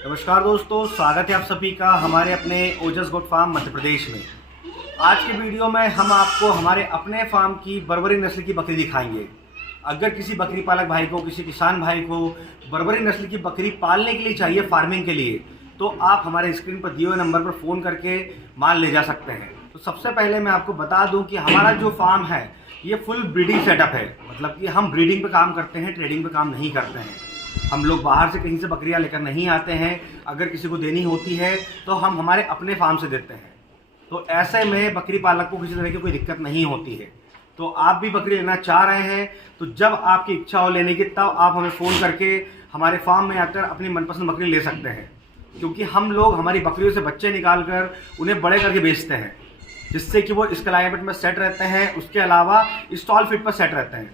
नमस्कार दोस्तों, स्वागत है आप सभी का हमारे अपने ओजस गोट फार्म मध्य प्रदेश में। आज की वीडियो में हम आपको हमारे अपने फार्म की बर्बरी नस्ल की बकरी दिखाएंगे। अगर किसी बकरी पालक भाई को, किसी किसान भाई को बर्बरी नस्ल की बकरी पालने के लिए चाहिए, फार्मिंग के लिए, तो आप हमारे स्क्रीन पर दिए हुए नंबर पर फ़ोन करके माल ले जा सकते हैं। तो सबसे पहले मैं आपको बता दूं कि हमारा जो फार्म है ये फुल ब्रीडिंग सेटअप है। मतलब कि हम ब्रीडिंग पे काम करते हैं, ट्रेडिंग पे काम नहीं करते हैं। हम लोग बाहर से कहीं से बकरियां लेकर नहीं आते हैं। अगर किसी को देनी होती है तो हम हमारे अपने फार्म से देते हैं। तो ऐसे में बकरी पालक को किसी तरह की कोई दिक्कत नहीं होती है। तो आप भी बकरी लेना चाह रहे हैं तो जब आपकी इच्छा हो लेने की, तब आप हमें फ़ोन करके हमारे फार्म में आकर अपनी मनपसंद बकरी ले सकते हैं। क्योंकि हम लोग हमारी बकरियों से बच्चे निकाल कर उन्हें बड़े करके बेचते हैं, जिससे कि वो इस क्लाइमेट में सेट रहते हैं। उसके अलावा स्टॉल फिट पर सेट रहते हैं,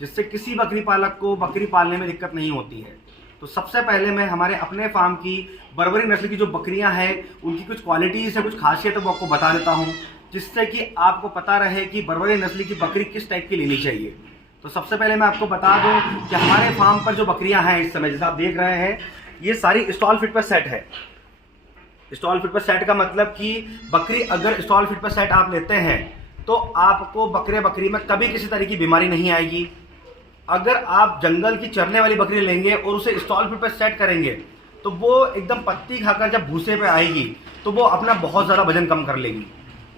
जिससे किसी बकरी पालक को बकरी पालने में दिक्कत नहीं होती है। तो सबसे पहले मैं हमारे अपने फार्म की बर्बरी नस्ल की जो बकरियां हैं उनकी कुछ क्वालिटीज़ है, कुछ खासियत है, वो आपको बता देता हूं, जिससे कि आपको पता रहे कि बर्बरी नस्ल की बकरी किस टाइप की लेनी चाहिए। तो सबसे पहले मैं आपको बता दूं कि हमारे फार्म पर जो बकरियां हैं इस समय, जैसा आप देख रहे हैं, ये सारी स्टॉल फिट पर सेट है। स्टॉल फिट पर सेट का मतलब कि बकरी अगर स्टॉल फिट पर सेट आप लेते हैं तो आपको बकरी में कभी किसी तरह की बीमारी नहीं आएगी। अगर आप जंगल की चरने वाली बकरी लेंगे और उसे स्टॉल फिट पर सेट करेंगे तो वो एकदम पत्ती खाकर जब भूसे पे आएगी तो वो अपना बहुत ज़्यादा वजन कम कर लेगी।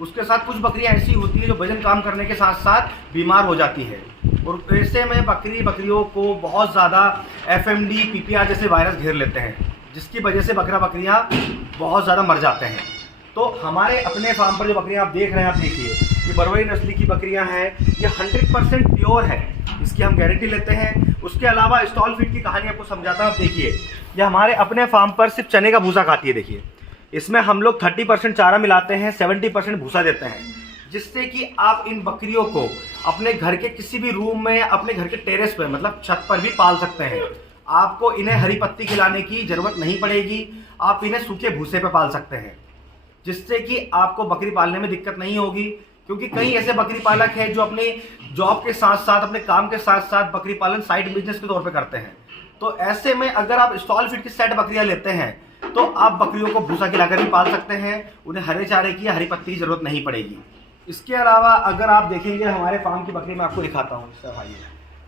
उसके साथ कुछ बकरियां ऐसी होती है जो वजन कम करने के साथ साथ बीमार हो जाती है, और ऐसे में बकरियों को बहुत ज़्यादा FMD PPR जैसे वायरस घेर लेते हैं, जिसकी वजह से बकरियां बहुत ज़्यादा मर जाते हैं। तो हमारे अपने फार्म पर जो बकरियां आप देख रहे हैं, आप देखिए, ये बर्बरी नस्ल की बकरियां हैं। ये 100% प्योर है, इसकी हम गारंटी लेते हैं। उसके अलावा स्टॉल फीड की कहानी आपको समझाता हूँ। देखिए, ये हमारे अपने फार्म पर सिर्फ चने का भूसा खाती है। देखिए, इसमें हम लोग 30% चारा मिलाते हैं, 70% भूसा देते हैं, जिससे कि आप इन बकरियों को अपने घर के किसी भी रूम में, अपने घर के टेरेस पर, मतलब छत पर भी पाल सकते हैं। आपको इन्हें हरी पत्ती खिलाने की जरूरत नहीं पड़ेगी। आप इन्हें सूखे भूसे पे पाल सकते हैं, जिससे कि आपको बकरी पालने में दिक्कत नहीं होगी। क्योंकि कई ऐसे बकरी पालक हैं जो अपने जॉब के साथ साथ, अपने काम के साथ साथ बकरी पालन साइड बिजनेस के तौर पे करते हैं। तो ऐसे में अगर आप स्टॉल फिट की सेट बकरियां लेते हैं तो आप बकरियों को भूसा खिलाकर भी पाल सकते हैं। उन्हें हरे चारे की, हरी पत्ती की जरूरत नहीं पड़ेगी। इसके अलावा अगर आप देखेंगे हमारे फार्म की बकरी, मैं आपको दिखाता हूँ। भाई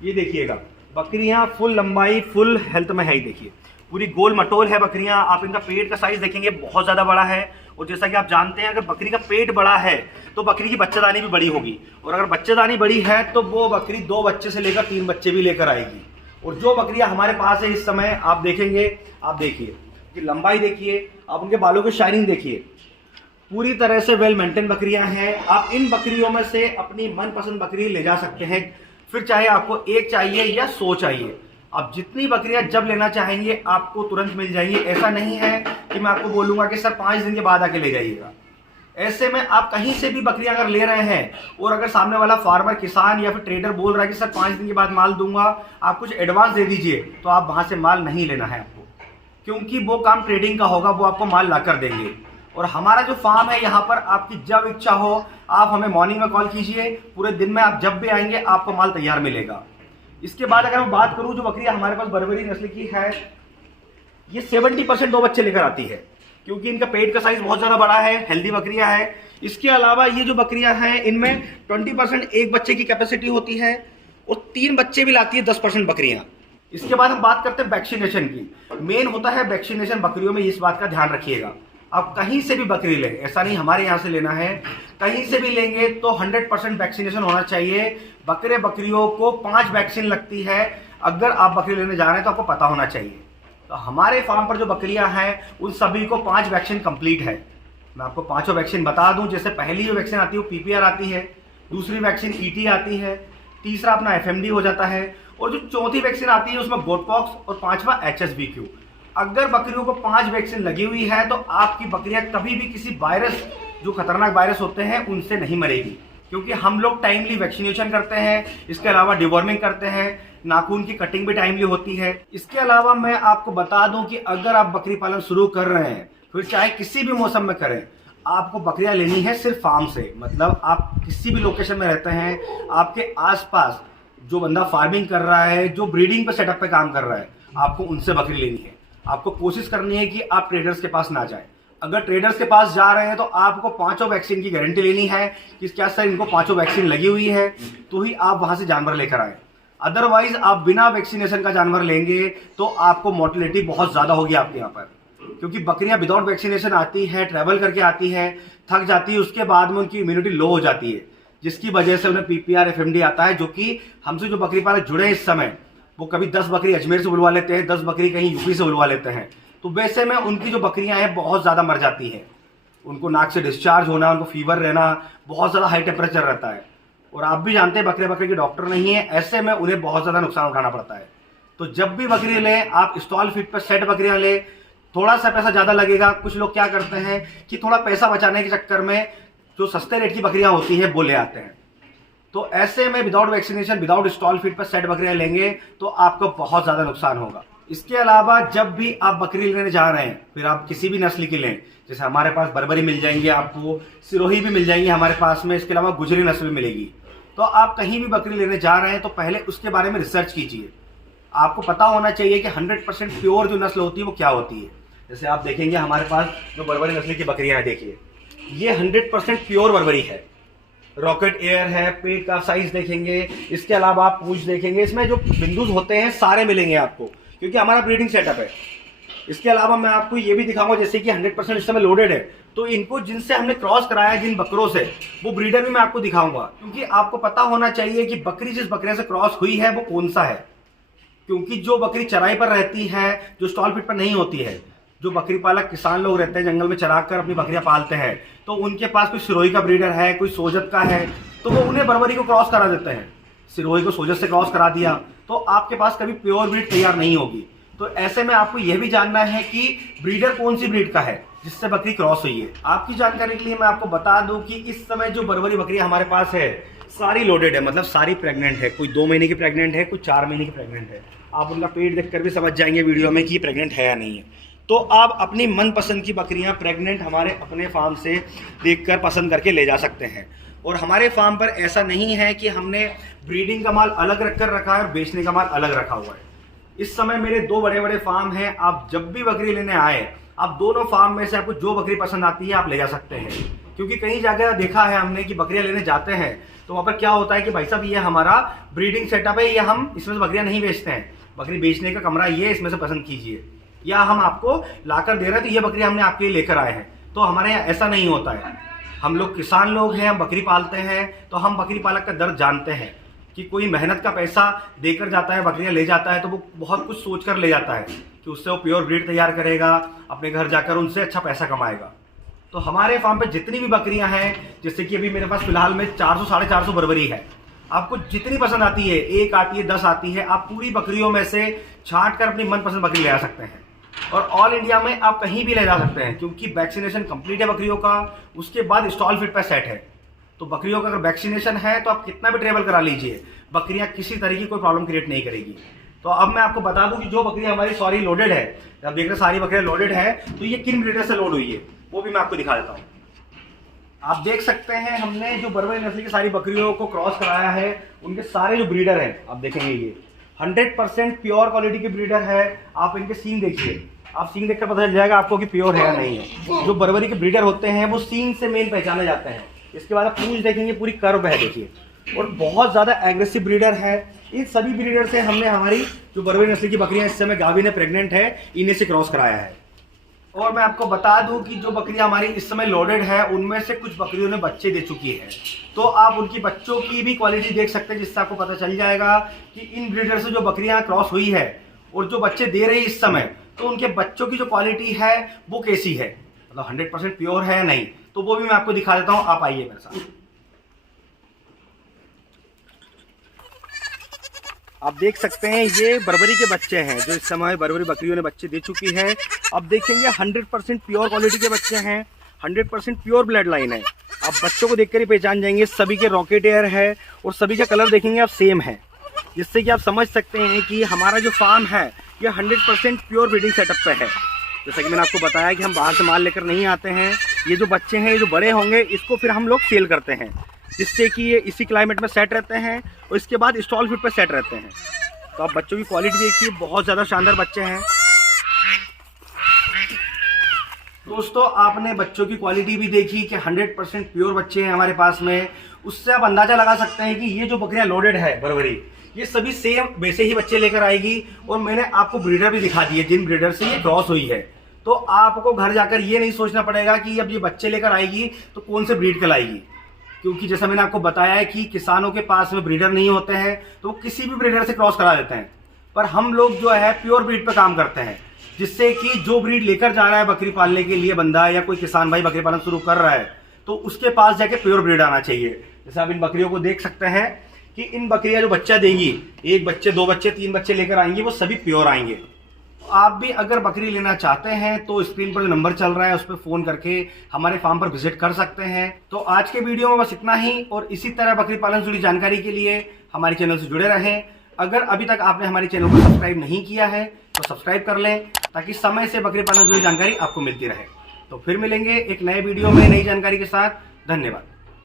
ये देखिएगा, बकरियां फुल लंबाई, फुल हेल्थ में है। देखिए, पूरी गोल मटोल है बकरियां। आप इनका पेट का साइज देखेंगे, बहुत ज़्यादा बड़ा है। और जैसा कि आप जानते हैं, अगर बकरी का पेट बड़ा है तो बकरी की बच्चेदानी भी बड़ी होगी, और अगर बच्चेदानी बड़ी है तो वो बकरी 2 बच्चे से लेकर 3 बच्चे भी लेकर आएगी। और जो बकरियां हमारे पास है इस समय, आप देखेंगे, आप देखिए कि लंबाई देखिए, आप उनके बालों की शाइनिंग देखिए, पूरी तरह से वेल मेंटेन बकरियां हैं। आप इन बकरियों में से अपनी मनपसंद बकरी ले जा सकते हैं। फिर चाहे आपको 1 चाहिए या 100 चाहिए, आप जितनी बकरियां जब लेना चाहेंगे आपको तुरंत मिल जाएंगी। ऐसा नहीं है कि मैं आपको बोलूंगा कि सर 5 दिन के बाद आके ले जाइएगा। ऐसे में आप कहीं से भी बकरियां अगर ले रहे हैं और अगर सामने वाला फार्मर, किसान या फिर ट्रेडर बोल रहा है कि सर 5 दिन के बाद माल दूंगा, आप कुछ एडवांस दे दीजिए, तो आप वहां से माल नहीं लेना है आपको, क्योंकि वो काम ट्रेडिंग का होगा, वो आपको माल ला कर देंगे। और हमारा जो फार्म है, यहाँ पर आपकी जब इच्छा हो आप हमें मॉर्निंग में कॉल कीजिए, पूरे दिन में आप जब भी आएंगे आपको माल तैयार मिलेगा। इसके बाद अगर मैं बात करूं, जो बकरियां हमारे पास बर्बरी नस्ल की है, ये 70% 2 बच्चे लेकर आती है, क्योंकि इनका पेट का साइज बहुत ज़्यादा बड़ा है, हेल्दी बकरियां हैं। इसके अलावा ये जो बकरियां हैं, इनमें 20% एक बच्चे की कैपेसिटी होती है, और 3 बच्चे भी लाती है 10% बकरियां। इसके बाद हम बात करते हैं वैक्सीनेशन की। मेन होता है वैक्सीनेशन बकरियों में, इस बात का ध्यान रखिएगा। आप कहीं से भी बकरी लें, ऐसा नहीं हमारे यहाँ से लेना है, कहीं से भी लेंगे तो 100% वैक्सीनेशन होना चाहिए। बकरियों को 5 वैक्सीन लगती है। अगर आप बकरी लेने जा रहे हैं तो आपको पता होना चाहिए। तो हमारे फार्म पर जो बकरियां हैं उन सभी को 5 वैक्सीन कंप्लीट है। मैं आपको 5 वैक्सीन बता दूं। जैसे पहली जो वैक्सीन आती है वो PPR आती है, दूसरी वैक्सीन ET आती है, तीसरा अपना FMD हो जाता है, और जो चौथी वैक्सीन आती है उसमें गोटपॉक्स, और 5वां HSV-Q। अगर बकरियों को 5 वैक्सीन लगी हुई है तो आपकी बकरियां कभी भी किसी वायरस, जो खतरनाक वायरस होते हैं, उनसे नहीं मरेगी, क्योंकि हम लोग टाइमली वैक्सीनेशन करते हैं। इसके अलावा डिवॉर्मिंग करते हैं, नाखून की कटिंग भी टाइमली होती है। इसके अलावा मैं आपको बता दूं कि अगर आप बकरी पालन शुरू कर रहे हैं, फिर चाहे किसी भी मौसम में करें, आपको बकरियां लेनी है सिर्फ फार्म से। मतलब आप किसी भी लोकेशन में रहते हैं, आपके आसपास जो बंदा फार्मिंग कर रहा है, जो ब्रीडिंग पे सेटअप पे काम कर रहा है, आपको उनसे बकरी लेनी है। आपको कोशिश करनी है कि आप ट्रेडर्स के पास ना जाएं। अगर ट्रेडर्स के पास जा रहे हैं तो आपको 5 वैक्सीन की गारंटी लेनी है कि क्या सर इनको 5 वैक्सीन लगी हुई है, तो ही आप वहां से जानवर लेकर आए। अदरवाइज आप बिना वैक्सीनेशन का जानवर लेंगे तो आपको मोर्टेलिटी बहुत ज्यादा होगी आपके यहाँ पर, क्योंकि बकरियां विदाउट वैक्सीनेशन आती है, ट्रैवल करके आती है, थक जाती है, उसके बाद में उनकी इम्यूनिटी लो हो जाती है, जिसकी वजह से उन्हें PPR FMD आता है। जो कि हमसे जो बकरी पालक जुड़े हैं इस समय, वो कभी 10 बकरी अजमेर से बुलवा लेते हैं, 10 बकरी कहीं यूपी से बुलवा लेते हैं, तो वैसे में उनकी जो बकरियां हैं बहुत ज़्यादा मर जाती है। उनको नाक से डिस्चार्ज होना, उनको फीवर रहना, बहुत ज़्यादा हाई टेम्परेचर रहता है। और आप भी जानते हैं बकरे के डॉक्टर नहीं है, ऐसे में उन्हें बहुत ज़्यादा नुकसान उठाना पड़ता है। तो जब भी बकरी लें आप स्टॉल फीड पर सेट बकरियां लें, थोड़ा सा पैसा ज़्यादा लगेगा। कुछ लोग क्या करते हैं कि थोड़ा पैसा बचाने के चक्कर में जो सस्ते रेट की बकरियां होती हैं वो ले आते हैं। तो ऐसे में without vaccination, without stall feed पर सेट बकरियां लेंगे तो आपको बहुत ज़्यादा नुकसान होगा। इसके अलावा जब भी आप बकरी लेने जा रहे हैं, फिर आप किसी भी नस्ल की लें, जैसे हमारे पास बर्बरी मिल जाएंगे, आपको सिरोही भी मिल जाएंगी हमारे पास में, इसके अलावा गुजरी नस्ल भी मिलेगी। तो आप कहीं भी बकरी लेने जा रहे हैं तो पहले उसके बारे में रिसर्च कीजिए। आपको पता होना चाहिए कि 100% प्योर जो नस्ल होती है वो क्या होती है। जैसे आप देखेंगे हमारे पास जो बर्बरी नस्ल की बकरियां हैं, देखिए ये 100% प्योर बर्बरी है, रॉकेट एयर है, पेट का साइज देखेंगे, इसके अलावा आप पूंछ देखेंगे, इसमें जो बिंदुज होते हैं सारे मिलेंगे आपको, क्योंकि हमारा ब्रीडिंग सेटअप है। इसके अलावा मैं आपको ये भी दिखाऊंगा, जैसे कि 100% इस समय लोडेड है, तो इनको जिनसे हमने क्रॉस कराया जिन बकरों से, वो ब्रीडर भी मैं आपको दिखाऊंगा, क्योंकि आपको पता होना चाहिए कि बकरी जिस बकरे से क्रॉस हुई है वो कौन सा है। क्योंकि जो बकरी चराई पर रहती है, जो स्टॉल फीड पर नहीं होती है, जो बकरी पालक किसान लोग रहते हैं, जंगल में चरा कर अपनी बकरियां पालते हैं, तो उनके पास कोई सिरोही का ब्रीडर है, कोई सोजत का है, तो वो उन्हें बर्बरी को क्रॉस करा देते हैं। सिरोही को सोजत से क्रॉस करा दिया तो आपके पास कभी प्योर ब्रीड तैयार नहीं होगी। तो ऐसे में आपको यह भी जानना है कि ब्रीडर कौन सी ब्रीड का है जिससे बकरी क्रॉस हुई है। आपकी जानकारी के लिए मैं आपको बता दूं कि इस समय जो बर्बरी बकरियां हमारे पास है सारी लोडेड है, मतलब सारी प्रेग्नेंट है। कोई 2 महीने की प्रेग्नेंट है, कोई 4 महीने की प्रेग्नेंट है। आप उनका पेट देखकर भी समझ जाएंगे वीडियो में कि ये प्रेग्नेंट है या नहीं है। तो आप अपनी मनपसंद की बकरियां प्रेग्नेंट हमारे अपने फार्म से देखकर पसंद करके ले जा सकते हैं। और हमारे फार्म पर ऐसा नहीं है कि हमने ब्रीडिंग का माल अलग रख कर रखा है और बेचने का माल अलग रखा हुआ है। इस समय मेरे 2 बड़े बड़े फार्म हैं। आप जब भी बकरी लेने आए, आप दोनों फार्म में से आपको जो बकरी पसंद आती है आप ले जा सकते हैं। क्योंकि कई जगह देखा है हमने कि बकरियां लेने जाते हैं तो वहाँ पर क्या होता है कि भाई साहब ये हमारा ब्रीडिंग सेटअप है, ये हम इसमें से बकरियां नहीं बेचते हैं, बकरी बेचने का कमरा ये, इसमें से पसंद कीजिए, या हम आपको लाकर दे रहे हैं तो ये बकरी हमने आपके लिए लेकर आए हैं। तो हमारे यहाँ ऐसा नहीं होता है। हम लोग किसान लोग हैं, हम बकरी पालते हैं, तो हम बकरी पालक का दर्द जानते हैं कि कोई मेहनत का पैसा देकर जाता है, बकरियां ले जाता है, तो वो बहुत कुछ सोच कर ले जाता है कि उससे वो प्योर ब्रीड तैयार करेगा, अपने घर जाकर उनसे अच्छा पैसा कमाएगा। तो हमारे फार्म पे जितनी भी बकरियां हैं, जैसे कि अभी मेरे पास फिलहाल में 400 साढ़े 400 बर्बरी है, आपको जितनी पसंद आती है, 1 आती है, 10 आती है, आप पूरी बकरियों में से छांट कर अपनी मनपसंद बकरी ले आ सकते हैं। और ऑल इंडिया में आप कहीं भी ले जा सकते हैं, क्योंकि वैक्सीनेशन कंप्लीट है बकरियों का। उसके बाद स्टॉल फीड पर सेट है, तो बकरियों का अगर वैक्सीनेशन है तो आप कितना भी ट्रेवल करा लीजिए, बकरियां किसी तरह की कोई प्रॉब्लम क्रिएट नहीं करेगी। तो अब मैं आपको बता दूं कि जो बकरियां हमारी सारी लोडेड है, आप देख रहे सारी बकरियां लोडेड है, तो ये किन ब्रीडर से लोड हुई है वो भी मैं आपको दिखा देता हूँ। आप देख सकते हैं हमने जो बर्बरी नस्ल की सारी बकरियों को क्रॉस कराया है, उनके सारे जो ब्रीडर हैं आप देखेंगे ये 100% प्योर क्वालिटी के ब्रीडर है। आप इनके सींग देखिए, आप सींग देखकर पता चल जाएगा आपको कि प्योर है या नहीं है। जो बर्बरी के ब्रीडर होते हैं वो सींग से मेन पहचाने जाते हैं। इसके बाद आप पूंछ देखेंगे पूरी कर्व है देखिए, और बहुत ज़्यादा एग्रेसिव ब्रीडर है। इन सभी ब्रीडर से हमने हमारी जो बर्बरी नस्ल की बकरियां इस समय गाभिन है, प्रेग्नेंट है, इन्हीं से क्रॉस कराया है। और मैं आपको बता दूं कि जो बकरियां हमारी इस समय लोडेड है, उनमें से कुछ बकरियों ने बच्चे दे चुकी है, तो आप उनकी बच्चों की भी क्वालिटी देख सकते हैं, जिससे आपको पता चल जाएगा कि इन ब्रीडर से जो बकरियां क्रॉस हुई है और जो बच्चे दे रही है इस समय, तो उनके बच्चों की जो क्वालिटी है वो कैसी है, मतलब 100% प्योर है या नहीं, तो वो भी मैं आपको दिखा देता हूँ। आप आइए मेरे साथ। आप देख सकते हैं ये बर्बरी के बच्चे हैं जो इस समय बर्बरी बकरियों ने बच्चे दे चुकी है। अब देखेंगे 100% प्योर क्वालिटी के बच्चे हैं, 100% प्योर ब्लड लाइन है। आप बच्चों को देखकर ही पहचान जाएंगे, सभी के रॉकेट एयर है और सभी का कलर देखेंगे आप सेम है, जिससे कि आप समझ सकते हैं कि हमारा जो फार्म है ये 100% प्योर ब्रीडिंग सेटअप पे है। जैसा कि मैंने आपको बताया कि हम बाहर से माल लेकर नहीं आते हैं। ये जो बच्चे हैं, ये जो बड़े होंगे, इसको फिर हम लोग सेल करते हैं, जिससे कि ये इसी क्लाइमेट में सेट रहते हैं और इसके बाद स्टॉल फीड पर सेट रहते हैं। तो आप बच्चों की क्वालिटी देखिए, बहुत ज़्यादा शानदार बच्चे हैं। दोस्तों आपने बच्चों की क्वालिटी भी देखी कि 100% प्योर बच्चे हैं हमारे पास में। उससे आप अंदाजा लगा सकते हैं कि ये जो बकरियां लोडेड है बरबरी, ये सभी सेम वैसे ही बच्चे लेकर आएगी। और मैंने आपको ब्रीडर भी दिखा दिए जिन ब्रीडर से ये क्रॉस हुई है। तो आपको घर जाकर ये नहीं सोचना पड़ेगा कि अब ये बच्चे लेकर आएगी तो कौन से ब्रीड कहलाएगी, क्योंकि जैसा मैंने आपको बताया है कि किसानों के पास में ब्रीडर नहीं होते हैं तो वो किसी भी ब्रीडर से क्रॉस करा देते हैं। पर हम लोग जो है प्योर ब्रीड पे काम करते हैं, जिससे कि जो ब्रीड लेकर जा रहा है बकरी पालने के लिए बंदा या कोई किसान भाई बकरी पालन शुरू कर रहा है तो उसके पास जाके प्योर ब्रीड आना चाहिए। जैसे आप इन बकरियों को देख सकते हैं कि इन बकरियां जो बच्चा देंगी, एक बच्चे, दो बच्चे, तीन बच्चे लेकर आएंगी, वो सभी प्योर आएंगे। आप भी अगर बकरी लेना चाहते हैं तो स्क्रीन पर जो नंबर चल रहा है उस पर फोन करके हमारे फार्म पर विजिट कर सकते हैं। तो आज के वीडियो में बस इतना ही, और इसी तरह बकरी पालन से जुड़ी जानकारी के लिए हमारे चैनल से जुड़े रहें। अगर अभी तक आपने हमारे चैनल को सब्सक्राइब नहीं किया है तो सब्सक्राइब कर लें, ताकि समय से बकरी पालन से जुड़ी जानकारी आपको मिलती रहे। तो फिर मिलेंगे एक नए वीडियो में नई जानकारी के साथ। धन्यवाद।